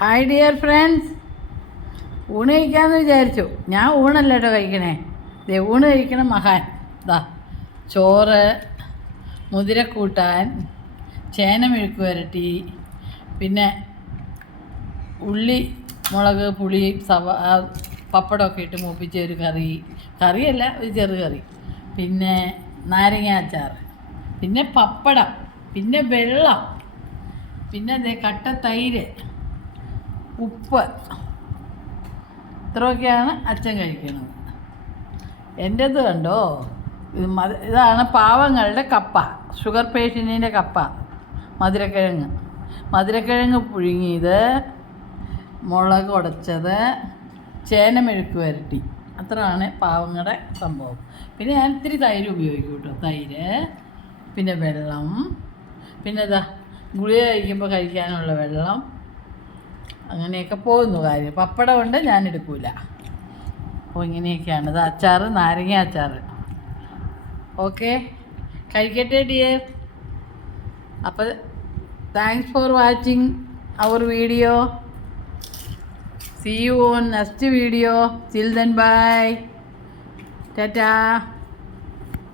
Hi dear friends, ഊണ് കഴിക്കാമെന്ന് വിചാരിച്ചു. ഞാൻ ഊണല്ല കേട്ടോ കഴിക്കണേ. ഊണ് കഴിക്കണം മഹാൻ. ഇതാ ചോറ്, മുതിരക്കൂട്ടാൻ, ചേന മെഴുക്ക് വരട്ടി, പിന്നെ ഉള്ളി മുളക് പുളി പപ്പടമൊക്കെ ഇട്ട് മൂപ്പിച്ച ഒരു കറിയല്ല, ഒരു ചെറുകറി, പിന്നെ നാരങ്ങ അച്ചാർ, പിന്നെ പപ്പടം, പിന്നെ വെള്ളം, പിന്നെ കട്ട തൈര്, ഉപ്പ്. ഇത്രയൊക്കെയാണ് അച്ഛൻ കഴിക്കുന്നത്. എൻ്റേത് കണ്ടോ, ഇതാണ് പാവങ്ങളുടെ കപ്പ, ഷുഗർ പേഷ്യൻറ്റിൻ്റെ കപ്പ. മധുരക്കിഴങ്ങ് പുഴുങ്ങിയത്, മുളക് ഉടച്ചത്, ചേന മെഴുക്ക് വരട്ടി. അത്രയാണ് പാവങ്ങളുടെ സംഭവം. പിന്നെ ഞാൻ ഇത്തിരി തൈര് ഉപയോഗിക്കും കേട്ടോ. തൈര്, പിന്നെ വെള്ളം, പിന്നെ ഗുളിക കഴിക്കുമ്പോൾ കഴിക്കാനുള്ള വെള്ളം. അങ്ങനെയൊക്കെ പോകുന്നു കാര്യം. പപ്പടം കൊണ്ട് ഞാൻ എടുക്കൂല. അപ്പോൾ ഇങ്ങനെയൊക്കെയാണ്. ഇത് അച്ചാർ, നാരങ്ങ അച്ചാർ. ഓക്കെ, കഴിക്കട്ടെ ഡിയർ. അപ്പോൾ thanks for watching our video. See you on next video. Till then, bye. Tata.